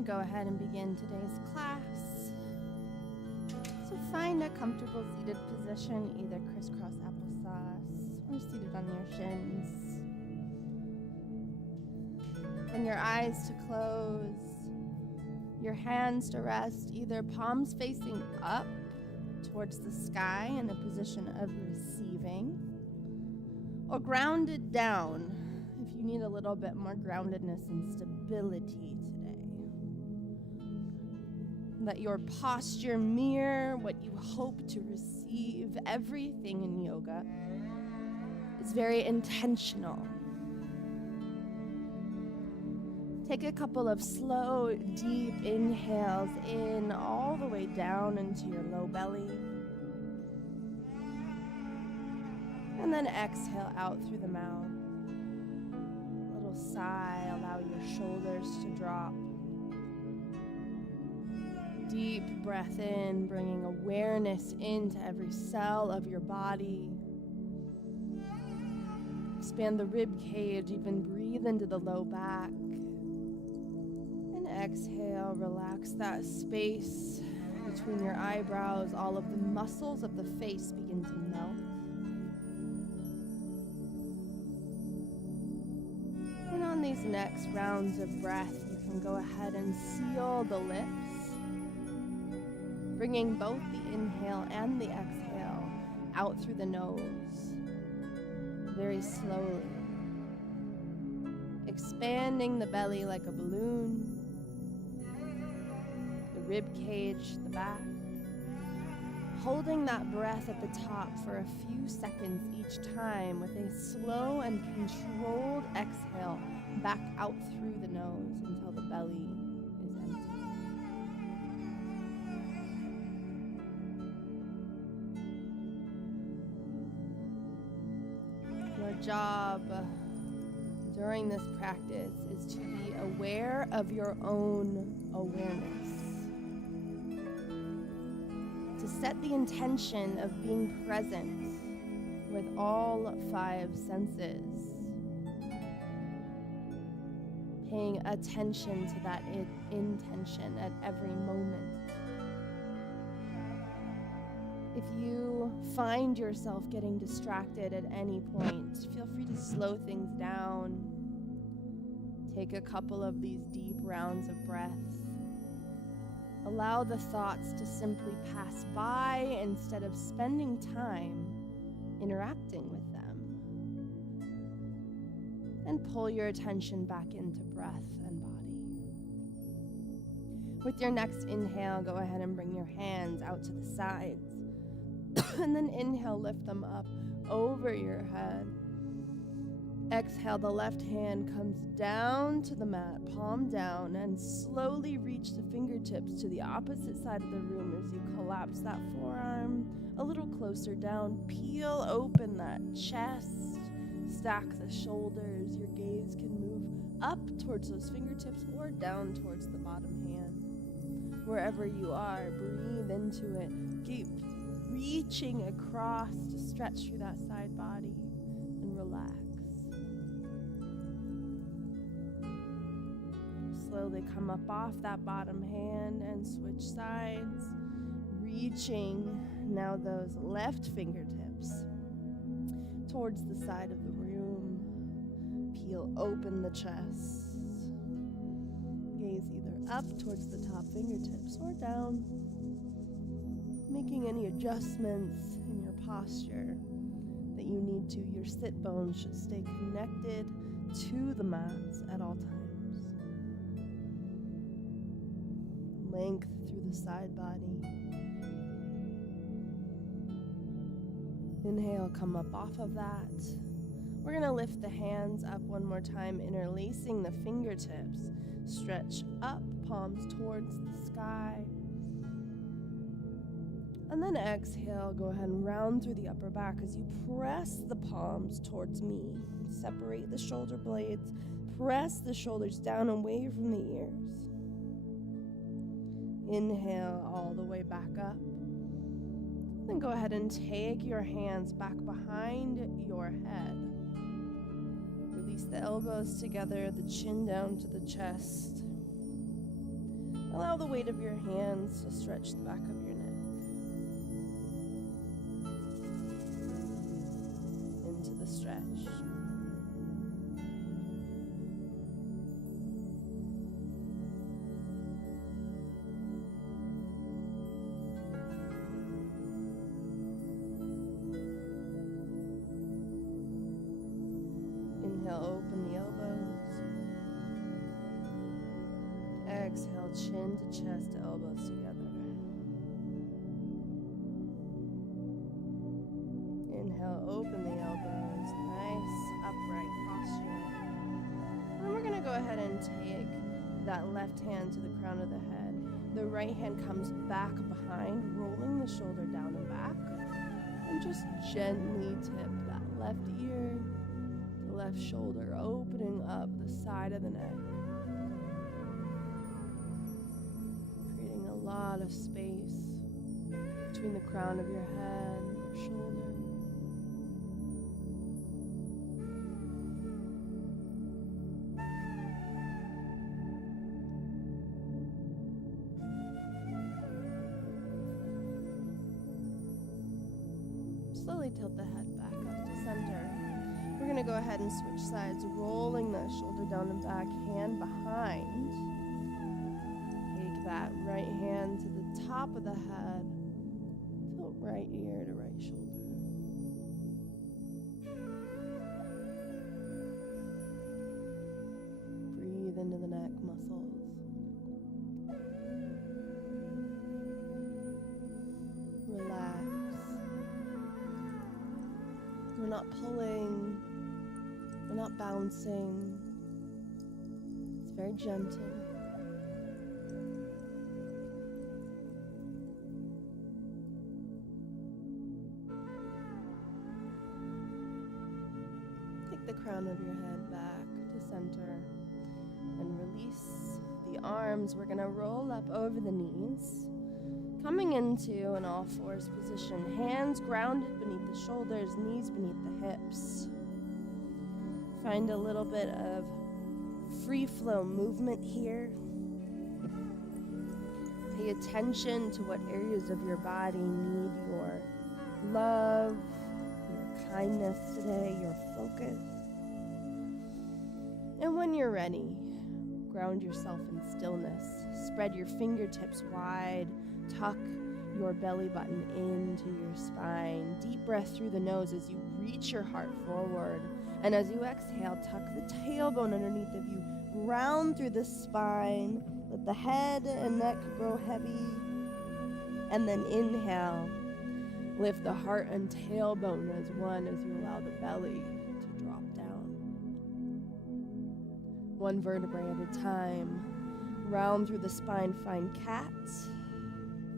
going to go ahead and begin today's class. So find a comfortable seated position, either crisscross applesauce or seated on your shins. Bring your eyes to close, your hands to rest, either palms facing up towards the sky in a position of receiving, or grounded down if you need a little bit more groundedness and stability today. Let your posture mirror what you hope to receive. Everything in yoga is very intentional. Take a couple of slow, deep inhales in all the way down into your low belly. And then exhale out through the mouth. A little sigh, allow your shoulders to drop. Deep breath in, bringing awareness into every cell of your body. Expand the rib cage, even breathe into the low back. And exhale, relax that space between your eyebrows. All of the muscles of the face begin to melt. And on these next rounds of breath, you can go ahead and seal the lips, bringing both the inhale and the exhale out through the nose, very slowly. Expanding the belly like a balloon, the rib cage, the back. Holding that breath at the top for a few seconds each time with a slow and controlled exhale back out through the nose until the belly is empty. Your job during this practice is to be aware of your own awareness. To set the intention of being present with all 5 senses. Paying attention to that intention at every moment. If you find yourself getting distracted at any point, feel free to slow things down. Take a couple of these deep rounds of breaths. Allow the thoughts to simply pass by instead of spending time interacting with them. And pull your attention back into breath and body. With your next inhale, go ahead and bring your hands out to the sides. And then inhale, lift them up over your head. Exhale, the left hand comes down to the mat, palm down, and slowly reach the fingertips to the opposite side of the room as you collapse that forearm a little closer down. Peel open that chest, stack the shoulders. Your gaze can move up towards those fingertips or down towards the bottom hand. Wherever you are, breathe into it. Keep reaching across to stretch through that side body and relax. Slowly come up off that bottom hand and switch sides, reaching now those left fingertips towards the side of the room. Peel open the chest. Gaze either up towards the top fingertips or down, making any adjustments in your posture that you need to. Your sit bones should stay connected to the mats at all times. Length through the side body. Inhale, come up off of that. We're going to lift the hands up one more time, interlacing the fingertips. Stretch up, palms towards the sky. And then exhale, go ahead and round through the upper back as you press the palms towards me. Separate the shoulder blades. Press the shoulders down away from the ears. Inhale all the way back up. Then go ahead and take your hands back behind your head. Release the elbows together, the chin down to the chest. Allow the weight of your hands to stretch the back of your neck into the stretch. Inhale, open the elbows. Exhale, chin to chest, elbows together. Inhale, open the elbows. Nice upright posture. And then we're going to go ahead and take that left hand to the crown of the head. The right hand comes back behind, rolling the shoulder down and back. And just gently tip that left ear, the left shoulder, opening up the side of the neck. Creating a lot of space between the crown of your head and your shoulder. Slowly tilt the head back up to center. We're going to go ahead and switch sides, rolling the shoulder down and back, hand behind. Take that right hand to the top of the head. Tilt right ear to right shoulder. Breathe into the neck muscles. Relax. We're not pulling, we're not bouncing. It's very gentle. Take the crown of your head back to center and release the arms. We're gonna roll up over the knees. Coming into an all fours position, hands grounded beneath the shoulders, knees beneath the hips. Find a little bit of free flow movement here. Pay attention to what areas of your body need your love, your kindness today, your focus. And when you're ready, ground yourself in stillness. Spread your fingertips wide. Tuck your belly button into your spine. Deep breath through the nose as you reach your heart forward. And as you exhale, tuck the tailbone underneath of you. Round through the spine. Let the head and neck grow heavy. And then inhale. Lift the heart and tailbone as one as you allow the belly to drop down. One vertebrae at a time. Round through the spine, find cat.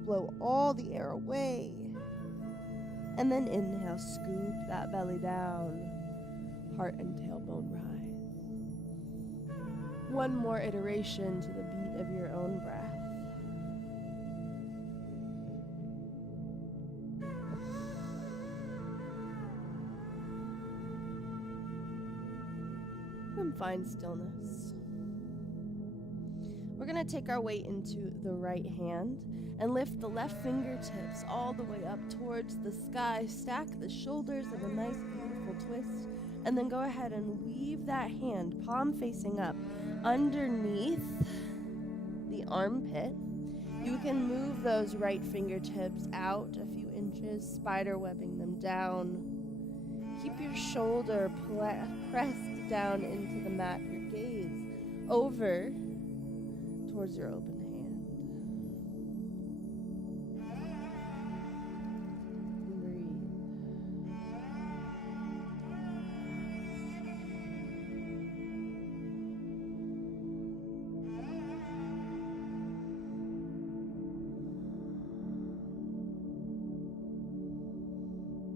Blow all the air away. And then inhale, scoop that belly down. Heart and tailbone rise. One more iteration to the beat of your own breath. And find stillness. We're going to take our weight into the right hand and lift the left fingertips all the way up towards the sky. Stack the shoulders in a nice, beautiful twist. And then go ahead and weave that hand, palm facing up, underneath the armpit. You can move those right fingertips out a few inches, spider webbing them down. Keep your shoulder pressed down into the mat, your gaze over towards your open hand.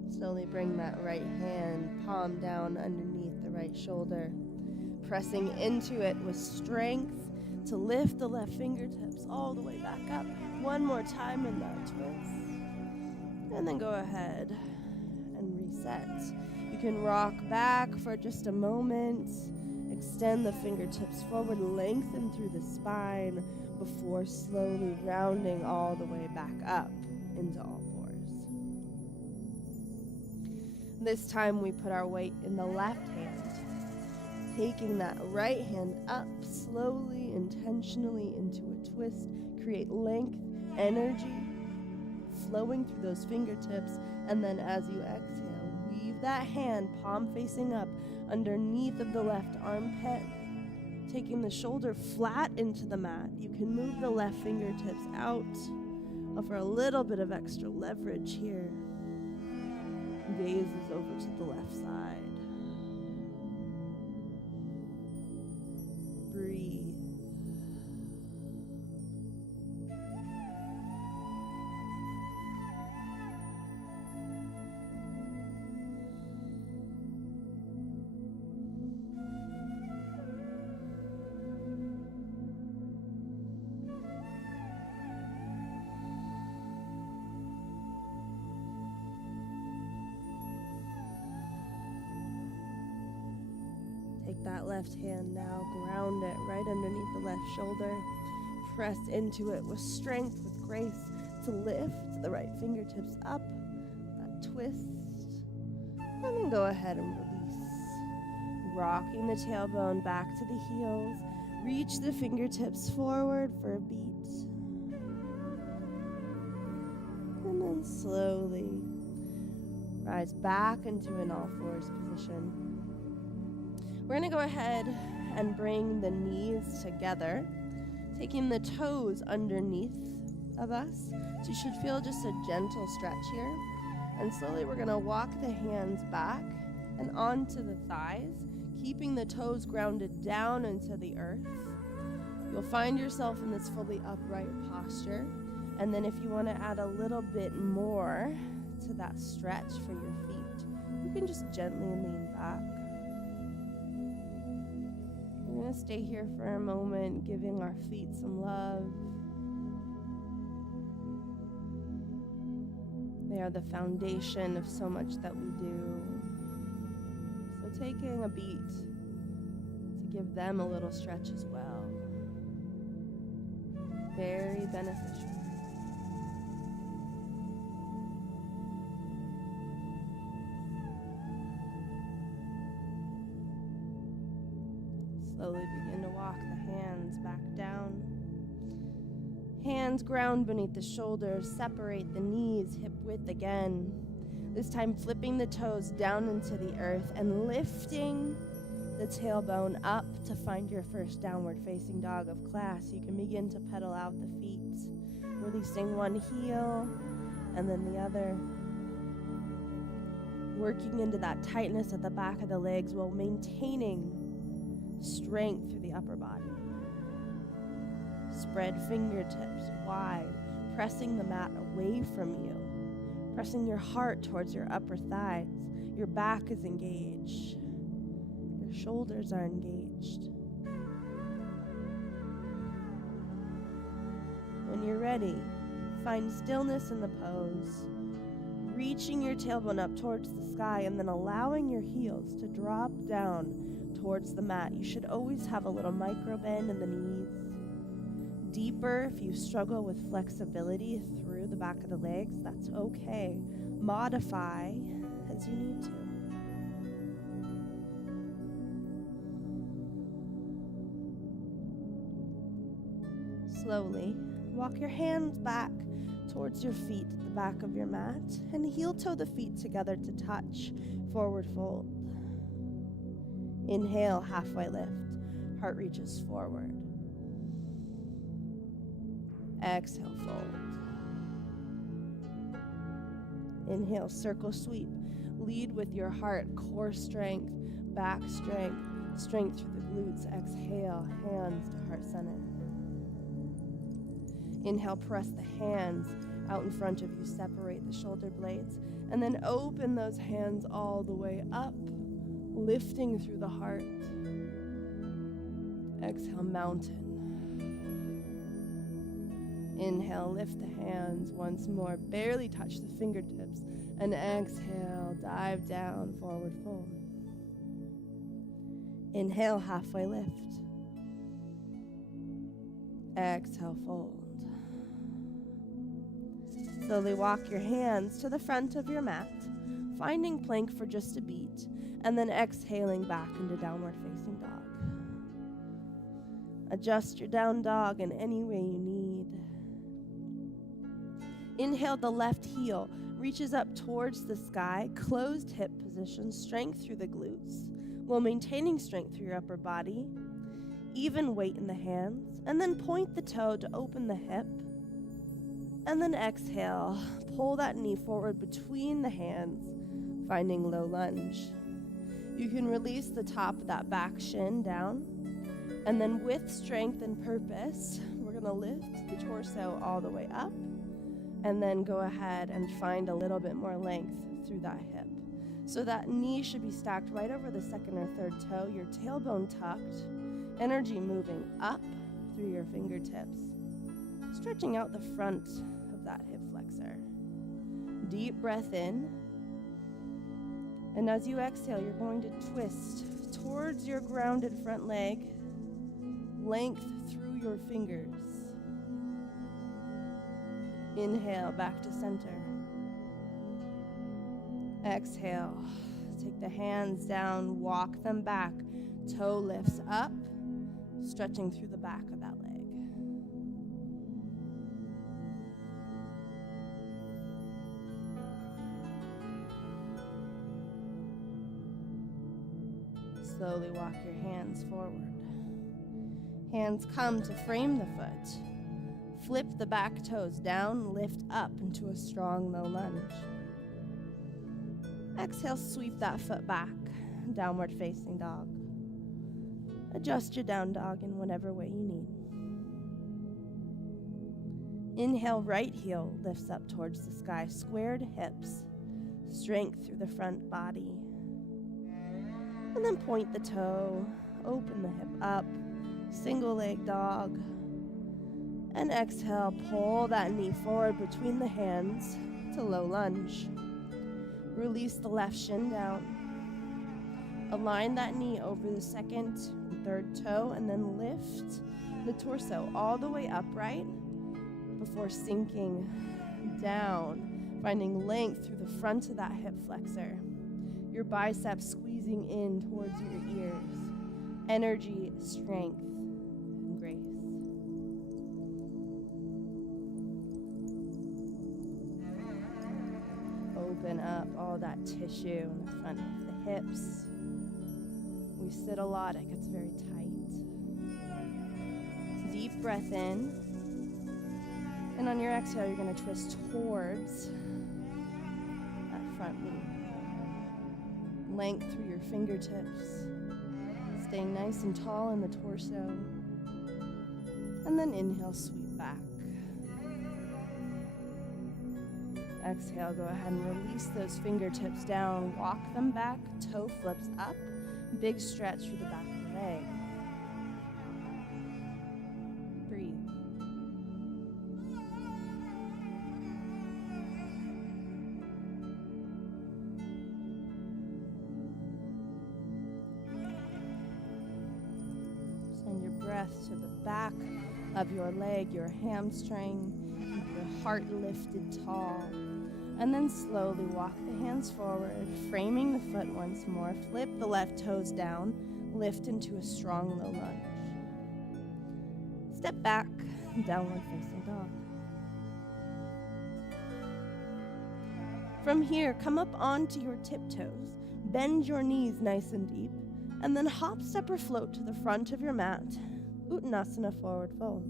Slowly bring that right hand, palm down underneath the right shoulder, pressing into it with strength to lift the left fingertips all the way back up. One more time in that twist. And then go ahead and reset. You can rock back for just a moment, Extend the fingertips forward, lengthen through the spine before slowly rounding all the way back up into all fours. This time we put our weight in the left hand, taking that right hand up slowly, intentionally into a twist. Create length, energy, flowing through those fingertips, and then as you exhale, weave that hand palm facing up underneath of the left armpit, taking the shoulder flat into the mat. You can move the left fingertips out, offer a little bit of extra leverage here. Gaze is over to the left side. Breathe. Take that left hand now, ground it right underneath the left shoulder. Press into it with strength, with grace, to lift the right fingertips up, that twist, and then go ahead and release. Rocking the tailbone back to the heels. Reach the fingertips forward for a beat. And then slowly rise back into an all fours position. We're going to go ahead and bring the knees together, taking the toes underneath of us. So you should feel just a gentle stretch here. And slowly we're going to walk the hands back and onto the thighs, keeping the toes grounded down into the earth. You'll find yourself in this fully upright posture. And then if you want to add a little bit more to that stretch for your feet, you can just gently lean back. We're going to stay here for a moment, giving our feet some love. They are the foundation of so much that we do. So taking a beat to give them a little stretch as well. Very beneficial. Slowly begin to walk the hands back down. Hands ground beneath the shoulders, separate the knees hip width again. This time flipping the toes down into the earth and lifting the tailbone up to find your first downward facing dog of class. You can begin to pedal out the feet, releasing one heel and then the other. Working into that tightness at the back of the legs while maintaining strength through the upper body. Spread fingertips wide, pressing the mat away from you, pressing your heart towards your upper thighs. Your back is engaged. Your shoulders are engaged. When you're ready, find stillness in the pose, reaching your tailbone up towards the sky and then allowing your heels to drop down towards the mat. You should always have a little micro bend in the knees. Deeper if you struggle with flexibility through the back of the legs, that's okay. Modify as you need to. Slowly walk your hands back towards your feet at the back of your mat and heel toe the feet together to touch, forward fold. Inhale, halfway lift, heart reaches forward. Exhale, fold. Inhale, circle sweep. Lead with your heart, core strength, back strength, strength through the glutes. Exhale, hands to heart center. Inhale, press the hands out in front of you, separate the shoulder blades, and then open those hands all the way up, lifting through the heart. Exhale, mountain. Inhale, lift the hands once more, barely touch the fingertips, and exhale, dive down, forward fold. Inhale, halfway lift. Exhale, fold. Slowly walk your hands to the front of your mat, finding plank for just a beat, and then exhaling back into downward facing dog. Adjust your down dog in any way you need. Inhale, the left heel reaches up towards the sky, closed hip position, strength through the glutes, while maintaining strength through your upper body. Even weight in the hands, and then point the toe to open the hip. And then exhale, pull that knee forward between the hands, finding low lunge. You can release the top of that back shin down, and then with strength and purpose, we're gonna lift the torso all the way up, and then go ahead and find a little bit more length through that hip. So that knee should be stacked right over the second or third toe, your tailbone tucked, energy moving up through your fingertips, stretching out the front of that hip flexor. Deep breath in. And as you exhale, you're going to twist towards your grounded front leg, length through your fingers. Inhale, back to center. Exhale, take the hands down, walk them back. Toe lifts up, stretching through the back of that leg. Slowly walk your hands forward. Hands come to frame the foot. Flip the back toes down, lift up into a strong low lunge. Exhale, sweep that foot back, downward facing dog. Adjust your down dog in whatever way you need. Inhale, right heel lifts up towards the sky, squared hips, strength through the front body. And then point the toe, open the hip up, single leg dog. And exhale, pull that knee forward between the hands to low lunge. Release the left shin down. Align that knee over the second and third toe, and then lift the torso all the way upright before sinking down, finding length through the front of that hip flexor. Your biceps squeezing in towards your ears. Energy, strength, and grace. Open up all that tissue in the front of the hips. We sit a lot, it gets very tight. Deep breath in. And on your exhale, you're going to twist towards that front knee. Length through your fingertips. Staying nice and tall in the torso. And then inhale, sweep back. Exhale, go ahead and release those fingertips down. Walk them back, toe flips up. Big stretch through the back of the leg. Breathe. Send your breath to the back of your leg, your hamstring, keep your heart lifted tall. And then slowly walk the hands forward, framing the foot once more. Flip the left toes down, lift into a strong low lunge. Step back, downward facing dog. From here, come up onto your tiptoes, bend your knees nice and deep, and then hop, step, or float to the front of your mat. Uttanasana, forward fold.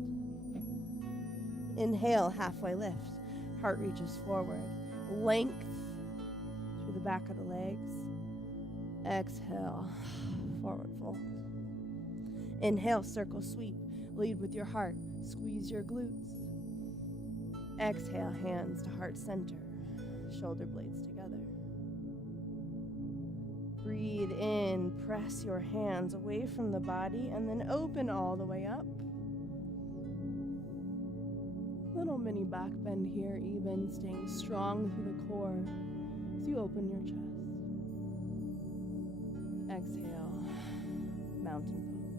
Inhale, halfway lift. Heart reaches forward. Length through the back of the legs. Exhale, forward fold. Inhale, circle sweep. Lead with your heart. Squeeze your glutes. Exhale, hands to heart center. Shoulder blades together. Breathe in, press your hands away from the body, and then open all the way up. Little mini back bend here, even staying strong through the core as you open your chest. Exhale, mountain pose.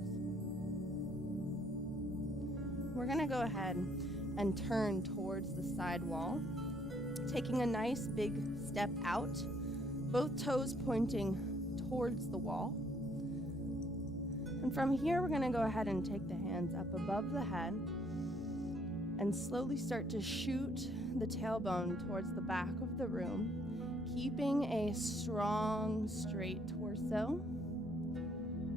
We're going to go ahead and turn towards the side wall, taking a nice big step out, both toes pointing towards the wall. And from here, we're going to go ahead and take the hands up above the head and slowly start to shoot the tailbone towards the back of the room, keeping a strong, straight torso,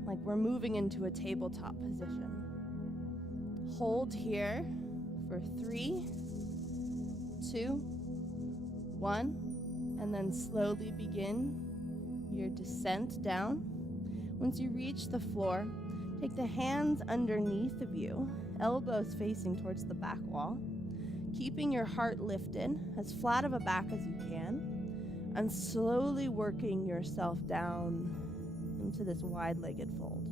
like we're moving into a tabletop position. Hold here for 3, 2, 1, and then slowly begin your descent down. Once you reach the floor, take the hands underneath of you, elbows facing towards the back wall, keeping your heart lifted, as flat of a back as you can, and slowly working yourself down into this wide-legged fold.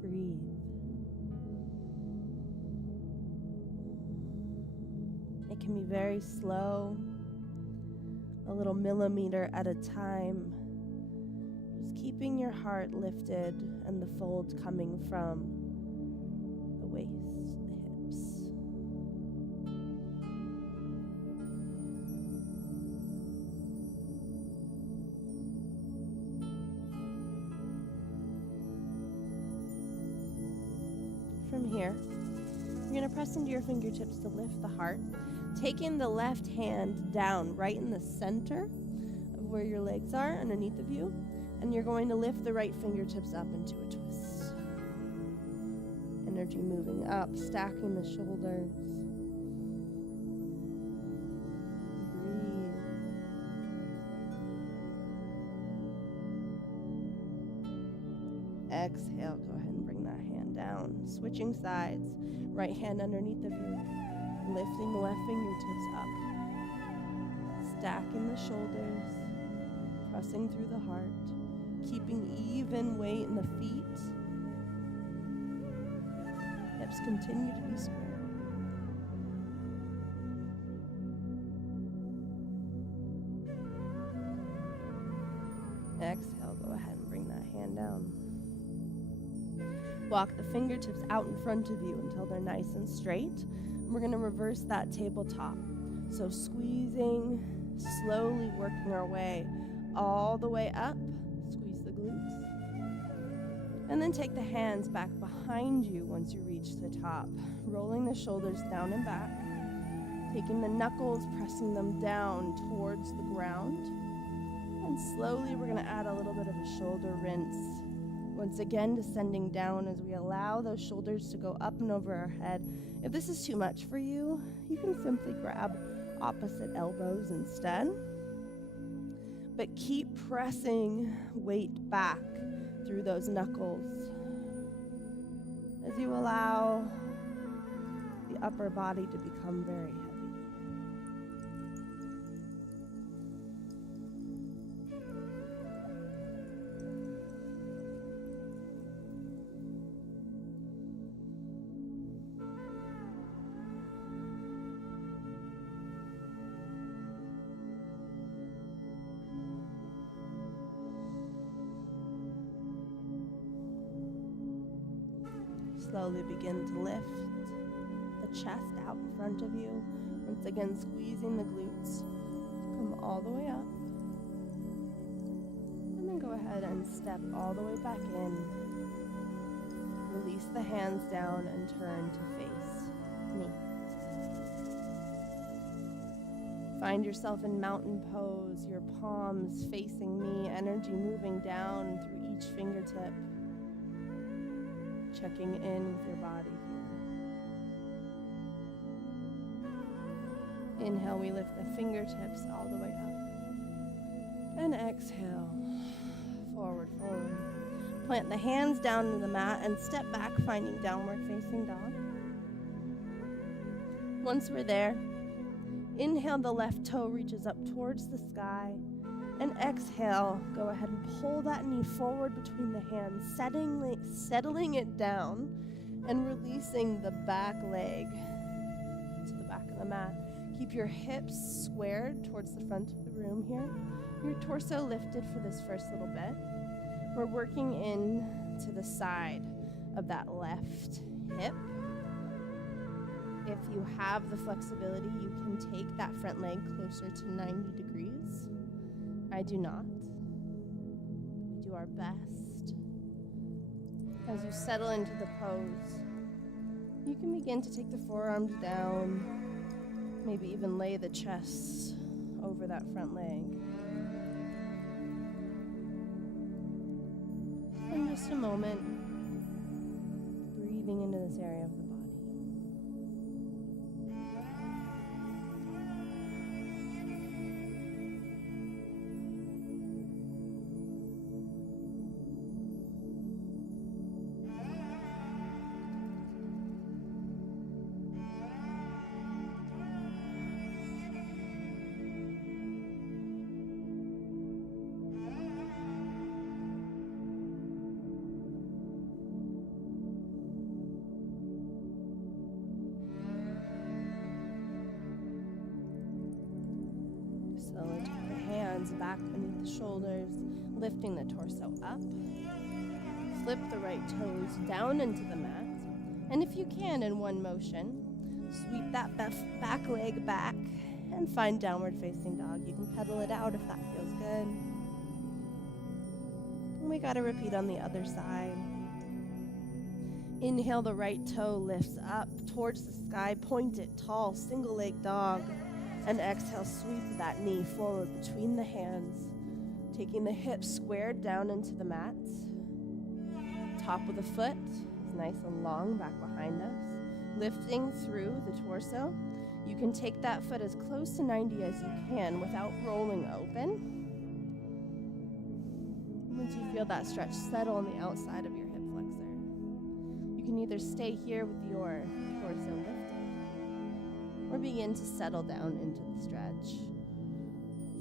Breathe. It can be very slow, a little millimeter at a time. Just keeping your heart lifted and the fold coming from the waist, the hips. From here, you're going to press into your fingertips to lift the heart, taking the left hand down right in the center of where your legs are underneath of you, and you're going to lift the right fingertips up into a twist. Energy moving up, stacking the shoulders. Breathe. Exhale, go ahead and bring that hand down. Switching sides, right hand underneath of you. Lifting the left fingertips up, stacking the shoulders, pressing through the heart, keeping even weight in the feet. Hips continue to be square. Exhale, go ahead and bring that hand down. Walk the fingertips out in front of you until they're nice and straight. We're going to reverse that tabletop. So squeezing, slowly working our way all the way up. Squeeze the glutes. And then take the hands back behind you once you reach the top. Rolling the shoulders down and back. Taking the knuckles, pressing them down towards the ground. And slowly we're going to add a little bit of a shoulder rinse. Once again, descending down as we allow those shoulders to go up and over our head. If this is too much for you, you can simply grab opposite elbows instead. But keep pressing weight back through those knuckles as you allow the upper body to become very heavy. Slowly begin to lift the chest out in front of you. Once again, squeezing the glutes. Come all the way up. And then go ahead and step all the way back in. Release the hands down and turn to face me. Find yourself in mountain pose, your palms facing me, energy moving down through each fingertip. Checking in with your body here. Inhale, we lift the fingertips all the way up. And exhale, forward fold. Plant the hands down to the mat and step back, finding downward facing dog. Once we're there, inhale, the left toe reaches up towards the sky. And exhale, go ahead and pull that knee forward between the hands, settling it down and releasing the back leg to the back of the mat. Keep your hips squared towards the front of the room here. Your torso lifted for this first little bit. We're working in to the side of that left hip. If you have the flexibility, you can take that front leg closer to 90 degrees. I do not. We do our best. As you settle into the pose, you can begin to take the forearms down, maybe even lay the chest over that front leg. In just a moment, breathing into this area of the body. Slowly take the hands back beneath the shoulders, lifting the torso up. Flip the right toes down into the mat. And if you can, in one motion, sweep that back leg back and find downward facing dog. You can pedal it out if that feels good. And we got to repeat on the other side. Inhale, the right toe lifts up towards the sky, point it tall, single leg dog. And exhale, sweep that knee forward between the hands, taking the hips squared down into the mat. Top of the foot is nice and long back behind us. Lifting through the torso. You can take that foot as close to 90 as you can without rolling open. Once you feel that stretch settle on the outside of your hip flexor, you can either stay here with your torso lifted or begin to settle down into the stretch.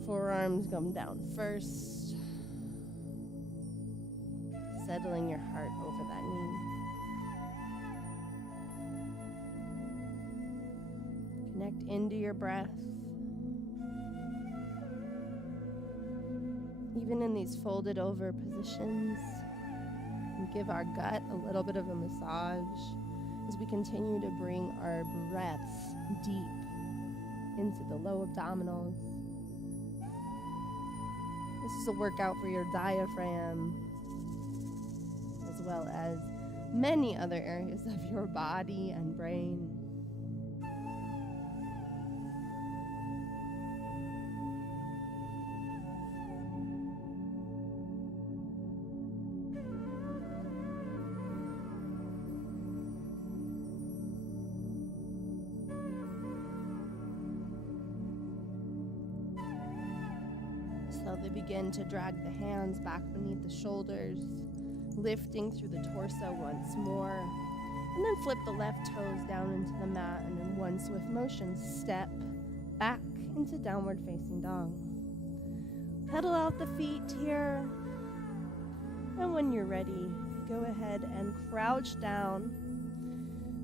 Forearms come down first, settling your heart over that knee. Connect into your breath. Even in these folded over positions, and give our gut a little bit of a massage as we continue to bring our breaths deep into the low abdominals. This is a workout for your diaphragm, as well as many other areas of your body and brain. Slowly begin to drag the hands back beneath the shoulders, lifting through the torso once more, and then flip the left toes down into the mat, and in one swift motion, step back into downward facing dog. Pedal out the feet here, and when you're ready, go ahead and crouch down,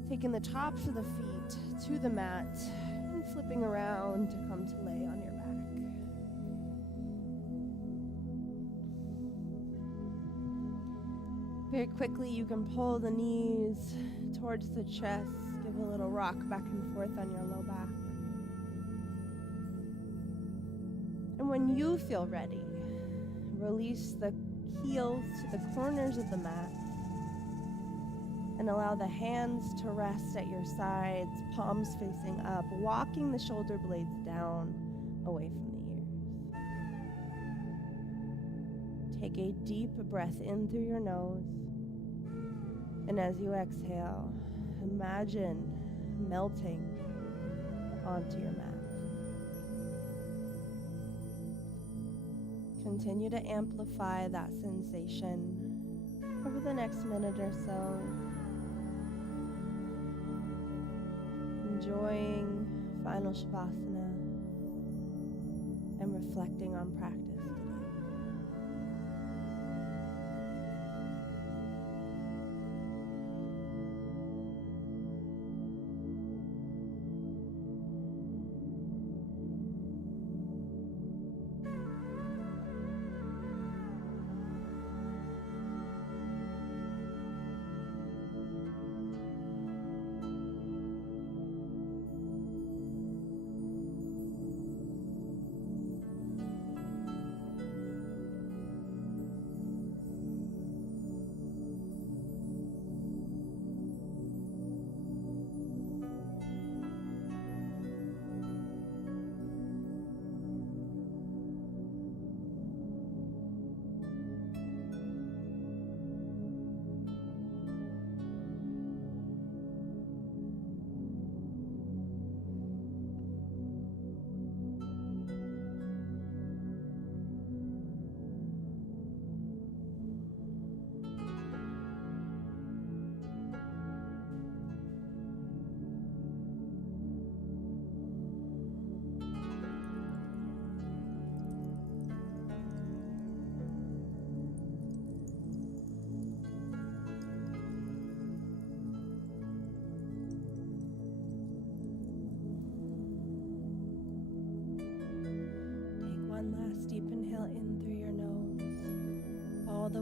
taking the tops of the feet to the mat, and flipping around to come to lay on your back. Very quickly, you can pull the knees towards the chest, give a little rock back and forth on your low back. And when you feel ready, release the heels to the corners of the mat and allow the hands to rest at your sides, palms facing up, walking the shoulder blades down away from the ears. Take a deep breath in through your nose. And as you exhale, imagine melting onto your mat. Continue to amplify that sensation over the next minute or so. Enjoying final Shavasana and reflecting on practice today.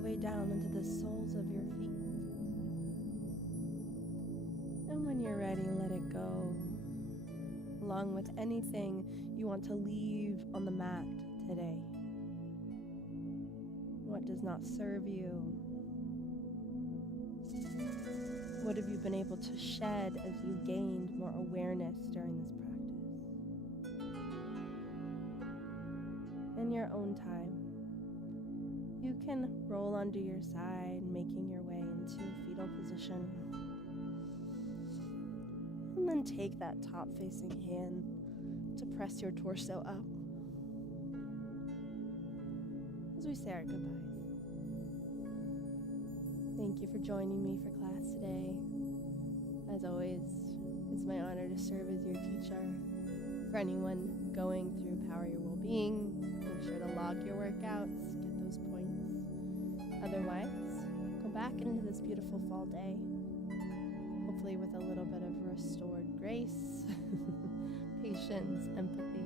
way down into the soles of your feet. And when you're ready, let it go, along with anything you want to leave on the mat today. What does not serve you? What have you been able to shed as you gained more awareness during this practice? In your own time, you can roll onto your side, making your way into fetal position. And then take that top-facing hand to press your torso up as we say our goodbyes. Thank you for joining me for class today. As always, it's my honor to serve as your teacher. For anyone going through Power Your Wellbeing, make sure to log your workouts, get those points. Otherwise, go back into this beautiful fall day, hopefully with a little bit of restored grace, patience, empathy,